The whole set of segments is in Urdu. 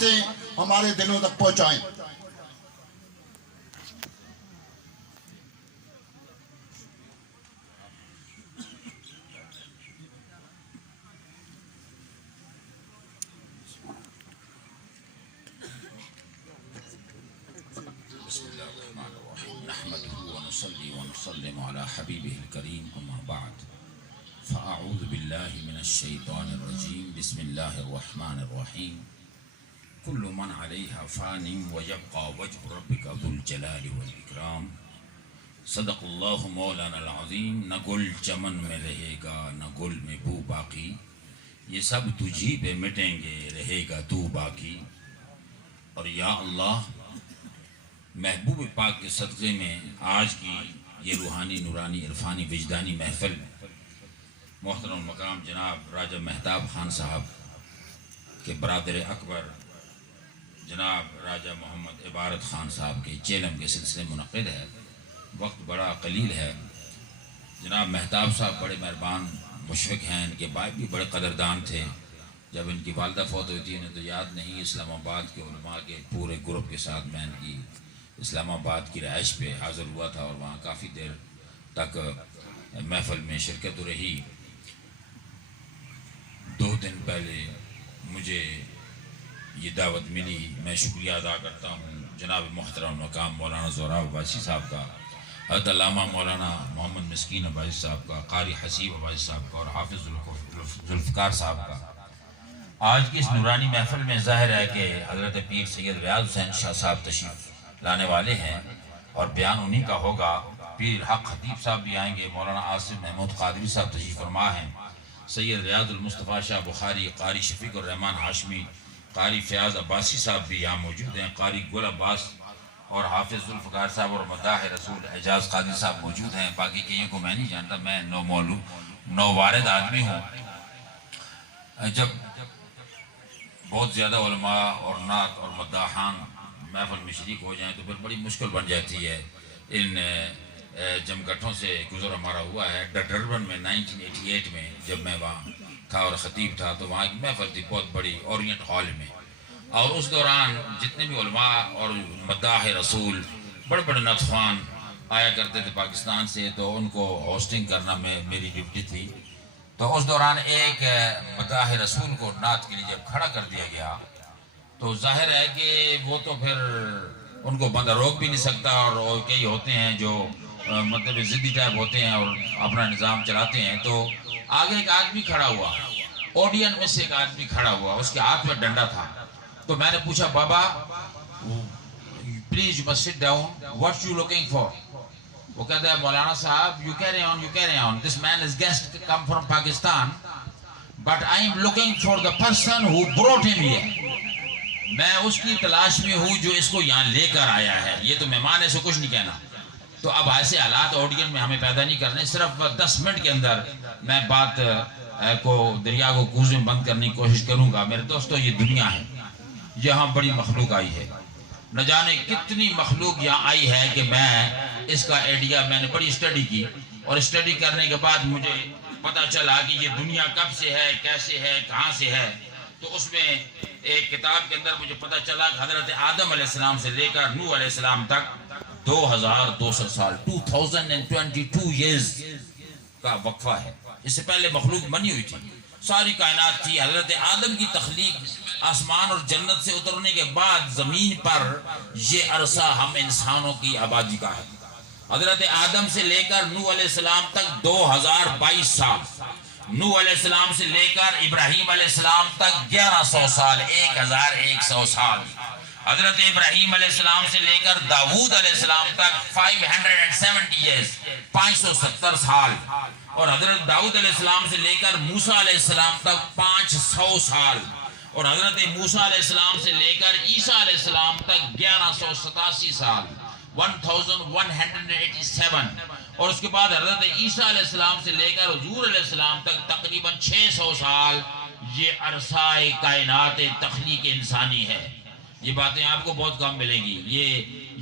باتیں ہمارے دلوں تک پہنچائیں۔ ونسلم على حبيبه الكريم أما بعد فأعوذ بالله من الشيطان الرجيم بسم الله الرحمن الرحيم كل من عليها فان ويبقى وجه ربك ذو الجلال والإكرام صدق الله مولانا العظيم۔ نہ گل چمن میں رہے گا نہ گل میں بو باقی، یہ سب تجھی پہ مٹیں گے رہے گا تو باقی۔ اور یا اللہ محبوب پاک کے صدقے میں آج کی یہ روحانی نورانی عرفانی وجدانی محفل میں محترم مقام جناب راجہ مہتاب خان صاحب کے برادر اکبر جناب راجہ محمد عبارت خان صاحب کے چیلم کے سلسلے منعقد ہے۔ وقت بڑا قلیل ہے۔ جناب مہتاب صاحب بڑے مہربان مشفق ہیں، ان کے باپ بھی بڑے قدردان تھے۔ جب ان کی والدہ فوت ہوئی تھی انہیں تو یاد نہیں، اسلام آباد کے علماء کے پورے گروپ کے ساتھ میں ان کی اسلام آباد کی رہائش پہ حاضر ہوا تھا اور وہاں کافی دیر تک محفل میں شرکت رہی۔ 2 دن پہلے مجھے یہ دعوت ملی، میں شکریہ ادا کرتا ہوں جناب محترم مقام مولانا زہراب عباسی صاحب کا، حضرت علامہ مولانا محمد مسکین عباسی صاحب کا، قاری حسیب عباسی صاحب کا اور حافظ ذوالفقار صاحب کا۔ آج کی اس نورانی محفل میں ظاہر ہے کہ حضرت پیر سید ریاض حسین شاہ صاحب تشریف لانے والے ہیں اور بیان انہی کا ہوگا۔ پیر حق خطیب صاحب بھی آئیں گے، مولانا عاصم محمود قادری صاحب تشریف فرما ہیں، سید ریاض المصطفیٰ شاہ بخاری، قاری شفیق الرحمن ہاشمی، قاری فیاض عباسی صاحب بھی یہاں موجود ہیں، قاری گل عباس اور حافظ ذوالفقار صاحب اور مداح رسول اعجاز قادری صاحب موجود ہیں۔ باقی کئیوں کو میں نہیں جانتا، میں نو وارد آدمی ہوں۔ جب بہت زیادہ علماء اور نعت اور مداحان محفل میں شریک ہو جائیں تو پھر بڑی مشکل بن جاتی ہے۔ ان جمگٹھوں سے گزر ہمارا ہوا ہے۔ ڈربن میں 1988 میں جب میں وہاں تھا اور خطیب تھا تو وہاں کی محفل تھی بہت بڑی اورینٹ ہال میں، اور اس دوران جتنے بھی علماء اور مداح رسول بڑے بڑے نعت خوان آیا کرتے تھے پاکستان سے، تو ان کو ہوسٹنگ کرنا میری ڈیوٹی تھی۔ تو اس دوران ایک مداح رسول کو نعت کے لیے جب کھڑا کر دیا گیا تو ظاہر ہے کہ وہ تو پھر ان کو بندہ روک بھی نہیں سکتا، اور کئی ہوتے ہیں جو مطلب ضدی ٹائپ ہوتے ہیں اور اپنا نظام چلاتے ہیں۔ تو آگے ایک آدمی کھڑا ہوا، آڈین میں سے ایک آدمی کھڑا ہوا، اس کے ہاتھ میں ڈنڈا تھا۔ تو میں نے پوچھا بابا please you must sit down, what you looking for? وہ کہتا ہے مولانا صاحب you carry on, this man is guest come from Pakistan but I am looking for the person who brought him here۔ میں اس کی تلاش میں ہوں جو اس کو یہاں لے کر آیا ہے، یہ تو مہمان ایسے کچھ نہیں کہنا۔ تو اب ایسے حالات آڈین میں ہمیں پیدا نہیں کرنے، صرف 10 منٹ کے اندر میں بات کو دریا کو کوزے میں بند کرنے کی کوشش کروں گا۔ میرے دوستو یہ دنیا ہے، یہاں بڑی مخلوق آئی ہے، نہ جانے کتنی مخلوق یہاں آئی ہے کہ میں اس کا آئیڈیا میں نے بڑی اسٹڈی کی، اور اسٹڈی کرنے کے بعد مجھے پتا چلا کہ یہ دنیا کب سے ہے، کیسے ہے، کہاں سے ہے۔ تو اس میں ایک کتاب کے اندر مجھے پتا چلا کہ حضرت آدم علیہ السلام سے لے کر نوح علیہ السلام تک 2200 سال 2022 years کا وقفہ ہے۔ اس سے پہلے مخلوق بنی ہوئی تھی، ساری کائنات تھی۔ حضرت آدم کی تخلیق آسمان اور جنت سے اترنے کے بعد زمین پر یہ عرصہ ہم انسانوں کی آبادی کا ہے۔ حضرت آدم سے لے کر نوح علیہ السلام تک 2022 سال، نوح علیہ السلام سے لے کر ابراہیم علیہ السلام تک 1100 سال، 1100 سال۔ حضرت ابراہیم علیہ السلام سے لے کر داؤد علیہ السلام تک 570 years، 570 سال، اور حضرت داؤد علیہ السلام سے لے کر موسیٰ علیہ السلام تک 500 سال، اور حضرت موسیٰ علیہ السلام سے لے کر عیسیٰ علیہ السلام تک 1187 سال، 1187، اور اس کے بعد حضرت عیسیٰ علیہ السلام سے لے کر حضور علیہ السلام تک تقریباً 600 سال۔ یہ عرصہ کائنات تخلیق انسانی ہے۔ یہ باتیں آپ کو بہت کم ملیں گی،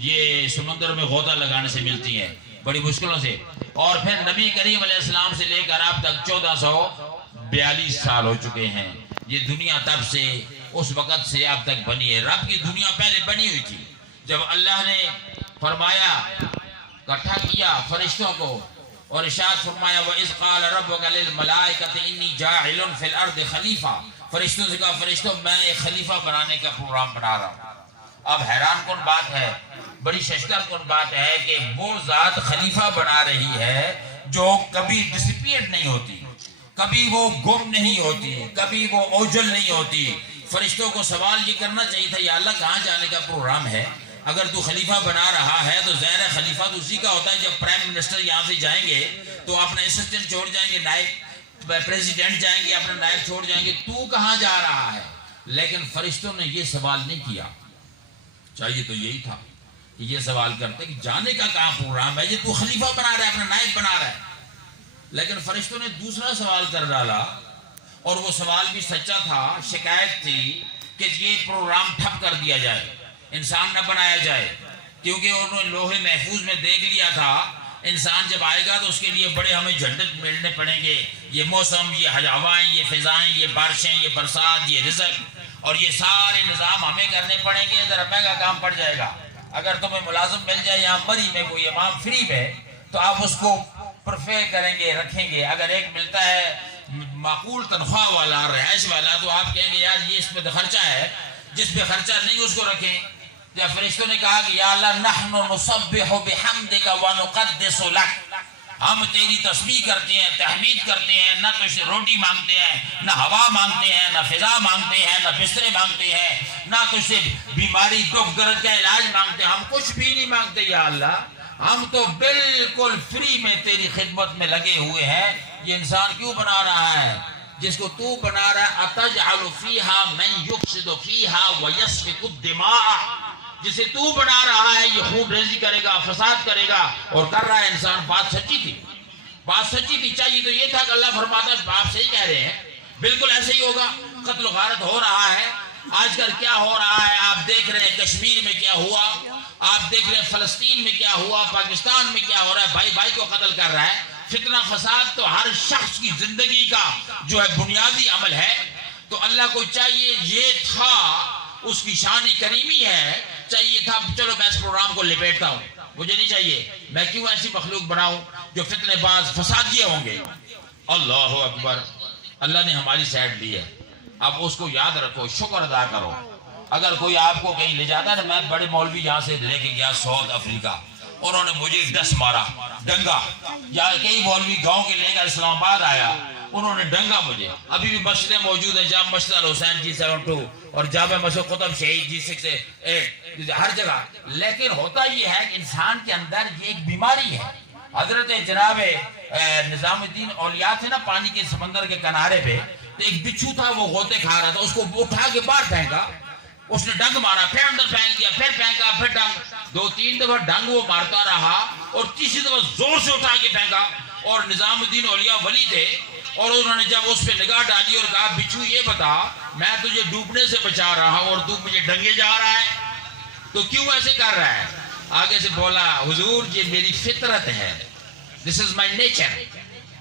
یہ سمندر میں غوطہ لگانے سے ملتی ہیں، بڑی مشکلوں سے۔ اور پھر نبی کریم علیہ السلام سے لے کر اب تک 1442 سال ہو چکے ہیں۔ یہ دنیا تب سے اس وقت سے اب تک بنی ہے. رب کی دنیا پہلے بنی ہوئی تھی. جب اللہ نے فرمایا اکٹھا کیا فرشتوں کو اور ارشاد فرمایا وَإِذْ قَالَ رَبُّكَ لِلْمَلَائِكَةِ إِنِّي جَاعِلٌ فِي الْأَرْضِ خلیفہ. فرشتوں سے کہا فرشتوں میں ایک خلیفہ بنانے کا پروگرام بنا رہا ہوں. اب حیران کن بات ہے, بڑی ششدر کن بات ہے کہ وہ ذات خلیفہ بنا رہی ہے جو کبھی ڈسپیئر نہیں ہوتی, کبھی وہ گم نہیں ہوتی, کبھی وہ اوجل نہیں ہوتی. فرشتوں کو سوال یہ کرنا چاہیے تھا یا اللہ کہاں جانے کا پروگرام ہے؟ اگر تو خلیفہ بنا رہا ہے تو ظاہر ہے خلیفہ تو اسی کا ہوتا ہے. جب پرائم منسٹر یہاں سے جائیں گے تو اپنا اسسٹنٹ چھوڑ جائیں گے, نائب پریزیڈنٹ جائیں گے, اپنا نائب چھوڑ جائیں گے, تو کہاں جا رہا ہے؟ لیکن فرشتوں نے یہ سوال نہیں کیا. چاہیے تو یہی تھا کہ یہ سوال کرتے کہ جانے کا کہاں پروگرام ہے, یہ تو خلیفہ بنا رہا ہے, اپنا نائب بنا رہا ہے. لیکن فرشتوں نے دوسرا سوال کر ڈالا اور وہ سوال بھی سچا تھا. شکایت تھی کہ یہ پروگرام ٹھپ کر دیا جائے, انسان نہ بنایا جائے, کیونکہ انہوں نے لوہے محفوظ میں دیکھ لیا تھا انسان جب آئے گا تو اس کے لیے بڑے ہمیں جھنڈے ملنے پڑیں گے. یہ موسم, یہ ہوائیں, یہ فضائیں, یہ بارشیں, یہ برسات, یہ رزق اور یہ سارے نظام ہمیں کرنے پڑیں گے. ذرا مہنگا کام پڑ جائے گا. اگر تمہیں ملازم مل جائے یہاں مری میں کوئی امام فری میں تو آپ اس کو پرفے کریں گے, رکھیں گے. اگر ایک ملتا ہے معقول تنخواہ والا, رہائش والا, تو آپ کہیں گے یار یہ اس پہ خرچہ ہے, جس پہ خرچہ نہیں اس کو رکھیں. یا فرشتوں نے کہا کہ یا اللہ نحن نسبح بحمدک ونقدس لک, ہم تیری تسبیح کرتے ہیں, تحمید کرتے ہیں, نہ تو اسے روٹی مانگتے ہیں, نہ ہوا مانگتے ہیں, نہ فضا مانگتے ہیں, نہ بسترے مانگتے ہیں, نہ تو اسے بیماری دکھ درد کا علاج مانگتے ہیں. ہم کچھ بھی نہیں مانگتے یا اللہ, ہم تو بالکل فری میں تیری خدمت میں لگے ہوئے ہیں. یہ انسان کیوں بنا رہا ہے جس کو تو بنا رہا ہے؟ اتجعل فیہا من یفسد فیہا ویسفک الدماء, جسے تو بنا رہا ہے یہ خون ریزی کرے گا, فساد کرے گا, اور کر رہا ہے انسان. بات سچی تھی, بات سچی تھی. چاہیے تو یہ تھا کہ اللہ فرماتا ہے آپ صحیح کہہ رہے ہیں, بالکل ایسے ہی ہوگا. قتل و غارت ہو رہا ہے آج کل, کیا ہو رہا ہے آپ دیکھ رہے ہیں. کشمیر میں کیا ہوا, آپ دیکھ رہے ہیں فلسطین میں کیا ہوا, پاکستان میں کیا ہو رہا ہے. بھائی بھائی کو قتل کر رہا ہے. فتنہ فساد تو ہر شخص کی زندگی کا جو ہے بنیادی عمل ہے. تو اللہ کو چاہیے, یہ تھا اس کی شان کریمی ہے, چاہیے تھا چلو میں اس پروگرام کو لپیٹتا ہوں, مجھے نہیں چاہیے, میں کیوں ایسی مخلوق بناؤں جو فتنے باز فسادیے ہوں گے. اللہ اکبر, اللہ نے ہماری سائڈ لی ہے. اب اس کو یاد رکھو, شکر ادا کرو. اگر کوئی آپ کو کہیں لے جاتا ہے, میں بڑے مولوی یہاں سے لے کے گیا ساؤتھ افریقہ, انہوں نے مجھے ڈس مارا, ڈنگا. یا کئی مولوی گاؤں کے لے کر اسلام آباد آیا, انہوں نے ڈنگا مجھے. ابھی بھی مسجدیں موجود ہیں, جامع مسجد الحسین G72 اور جامع مسجد قطب شہید G68 ہر جگہ. لیکن ہوتا یہ ہے کہ انسان کے اندر یہ ایک بیماری ہے. حضرت جناب نظام الدین اولیاء تھے نا پانی کے سمندر کے کنارے پہ, تو ایک بچھو تھا وہ غوطے کھا رہا تھا, اس کو اٹھا کے باہر پھینکا, اس نے ڈنگ مارا, پھر اندر پھینک دیا, پھر پھینکا, پھر ڈنگ, 2-3 دفعہ ڈنگ وہ مارتا رہا, اور تیسری دفعہ زور سے اٹھا کے پھینکا. اور نظام الدین اولیاء ولی تھے, اور انہوں نے جب اس پہ نگاہ ڈالی اور کہا بچھو یہ بتا, میں تجھے ڈوبنے سے بچا رہا ہوں اور تو مجھے ڈنگے جا رہا ہے, تو کیوں ایسے کر رہا ہے؟ آگے سے بولا حضور یہ میری فطرت ہے, this is my nature,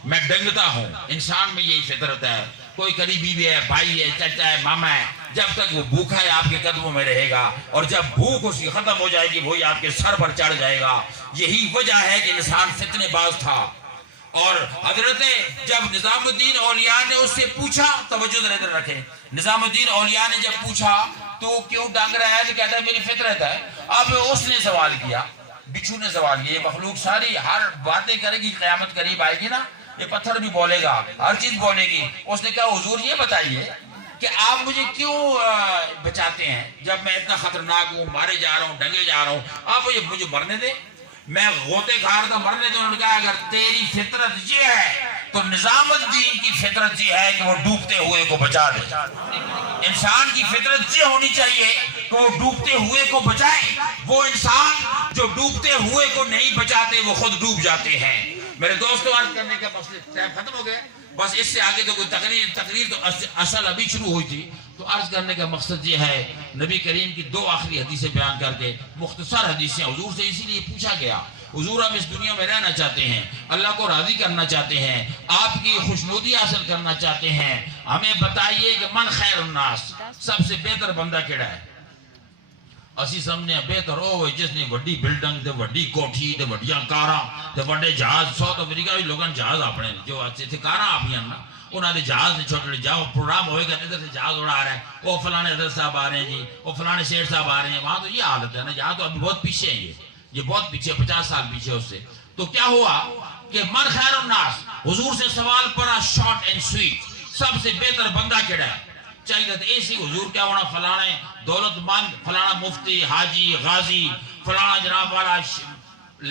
میں ڈنگتا ہوں. انسان میں یہی فطرت ہے. کوئی قریبی بھی ہے, بھائی ہے, چچا ہے, ماما ہے, جب تک وہ بھوکا ہے آپ کے قدموں میں رہے گا, اور جب بھوک اس کی ختم ہو جائے گی وہی آپ کے سر پر چڑھ جائے گا. یہی وجہ ہے کہ انسان فتنے باز تھا. اور حضرت جب نظام الدین اولیاء نے اس سے پوچھا, توجہ ادھر رکھے, نظام الدین اولیاء نے جب پوچھا تو کیوں ڈنگ رہا ہے, تو کہتا ہے میری فطرت ہے. اب اس نے سوال کیا, بچھو نے سوال کیا, یہ مخلوق ساری ہر باتیں کرے گی, قیامت قریب آئے گی نا, یہ پتھر بھی بولے گا, ہر چیز بولے گی. اس نے کہا حضور یہ بتائیے کہ آپ مجھے کیوں بچاتے ہیں جب میں اتنا خطرناک ہوں, مارے جا رہا ہوں, ڈنگے جا رہا ہوں, آپ مجھے مرنے دیں, میں غوطے کھا رہا تھا, مرنے دیں. انہوں نے کہا اگر تیری فطرت یہ ہے تو نظام الدین کی فطرت یہ ہے کہ وہ ڈوبتے ہوئے کو بچا دے. انسان کی فطرت یہ ہونی چاہیے کہ وہ ڈوبتے ہوئے کو بچائے. وہ انسان جو ڈوبتے ہوئے کو نہیں بچاتے وہ خود ڈوب جاتے ہیں. میرے دوستوں, عرض کرنے کا مسئلہ ٹائم ختم ہو گیا, بس اس سے آگے تو کوئی تقریر تو اصل ابھی شروع ہوئی تھی. تو عرض کرنے کا مقصد یہ ہے, نبی کریم کی 2 آخری حدیثیں بیان کر کے, مختصر حدیثیں حضور سے اسی لیے پوچھا گیا حضور ہم اس دنیا میں رہنا چاہتے ہیں، اللہ کو راضی کرنا چاہتے ہیں، آپ کی خوشنودی حاصل کرنا چاہتے ہیں، ہمیں بتائیے کہ من خیر الناس، سب سے بہتر بندہ کیڑا ہے؟ اسی سمجھنے بہتر وہ ہے جس نے وڈی بلڈنگ تے وڈی کوٹھی تے وڈیاں کاراں تے وڈے جہاز، ساؤتھ افریقہ بھی لوگاں جہاز اپنے جو اچھے تھے کاراں آپیاں نا، انہاں دے جہاز نے چھوٹے جاؤ پروگرام ہوئے گا ادھر سے جہاز اڑا رہا ہے، وہ فلانے حضرت صاحب آ رہے ہیں جی، وہ فلانے شیخ صاحب آ رہے ہیں، وہاں تو یہ حالت ہے نا، یہاں تو ابھی بہت پیچھے ہے، یہ بہت پیچھے 50 سال پیچھے اس سے۔ تو کیا ہوا کہ من خیر الناس، حضور سے سوال پڑا شارٹ اینڈ سویٹ، سب سے بہتر بندہ کیڑا ہے؟ چاہیے تھا ایسی حضور کیا ہونا فلانے دولت مند، فلانا مفتی، حاجی، غازی، فلانا جناب والا،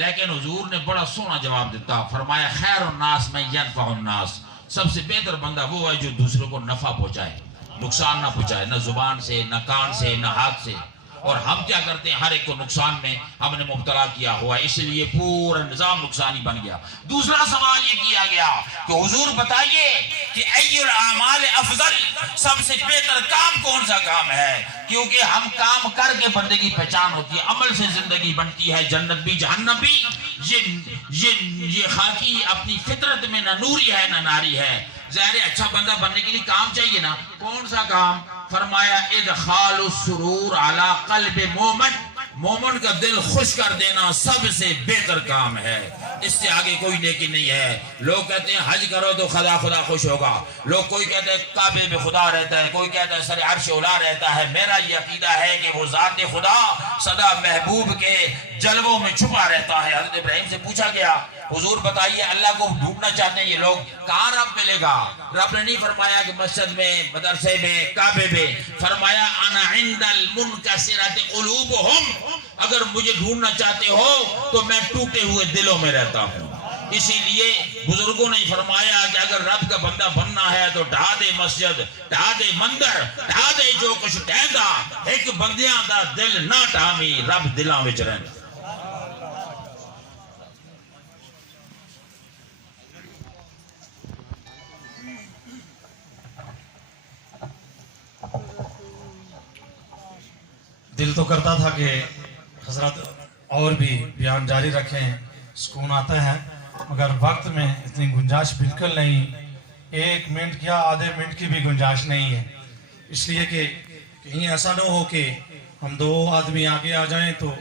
لیکن حضور نے بڑا سونا جواب دیتا، فرمایا خیر الناس من ینفع الناس، سب سے بہتر بندہ وہ ہے جو دوسروں کو نفع پہنچائے، نقصان نہ پہنچائے، نہ زبان سے، نہ کان سے، نہ ہاتھ سے۔ اور ہم کیا کرتے ہیں؟ ہر ایک کو نقصان میں ہم نے مبتلا کیا ہوا، اس لیے پورا نظام نقصانی بن گیا۔ دوسرا سوال یہ کیا گیا کہ حضور بتائیے کہ ای الاعمال افضل، سب سے بہتر کام کون سا کام ہے؟ کیونکہ ہم کام کر کے بندے کی پہچان ہوتی ہے، عمل سے زندگی بنتی ہے، جنت بھی جہنم بھی۔ یہ خاکی اپنی فطرت میں نہ نوری ہے نہ ناری ہے، ظاہر اچھا بندہ بننے کے لیے کام چاہیے نا، کون سا کام؟ فرمایا ادخال السرور علی قلب مومن، مومن کا دل خوش کر دینا سب سے بہتر کام ہے، اس سے آگے کوئی نیکی نہیں ہے۔ لوگ کہتے ہیں حج کرو تو خدا خوش ہوگا، لوگ کوئی کہتے ہیں کعبے میں خدا رہتا ہے، کوئی کہتا ہے سر عرش اولا رہتا ہے۔ میرا یہ عقیدہ ہے کہ وہ ذات خدا سدا محبوب کے جلووں میں چھپا رہتا ہے۔ حضرت ابراہیم سے پوچھا گیا حضور بتائیے اللہ کو ڈھونڈنا چاہتے ہیں یہ لوگ، کہاں رب ملے گا؟ رب نے نہیں فرمایا کہ مسجد میں، مدرسے میں، کعبے میں، فرمایا انا عند المنکسرۃ قلوبہم، اگر مجھے ڈھونڈنا چاہتے ہو تو میں ٹوٹے ہوئے دلوں میں رہتا ہوں۔ اسی لیے بزرگوں نے فرمایا کہ اگر رب کا بندہ بننا ہے تو ڈھا دے مسجد، ڈھا دے مندر، ڈھا دے جو کچھ ٹہندا، ایک بندیاں دا دل نہ ٹھامی، رب دلاں وچ رہندا۔ دل تو کرتا تھا کہ حضرت اور بھی بیان جاری رکھیں، سکون آتا ہے، مگر وقت میں اتنی گنجائش بالکل نہیں، 1 منٹ کیا آدھے منٹ کی بھی گنجائش نہیں ہے، اس لیے کہ کہیں ایسا نہ ہو کہ ہم 2 آدمی آگے آ جائیں تو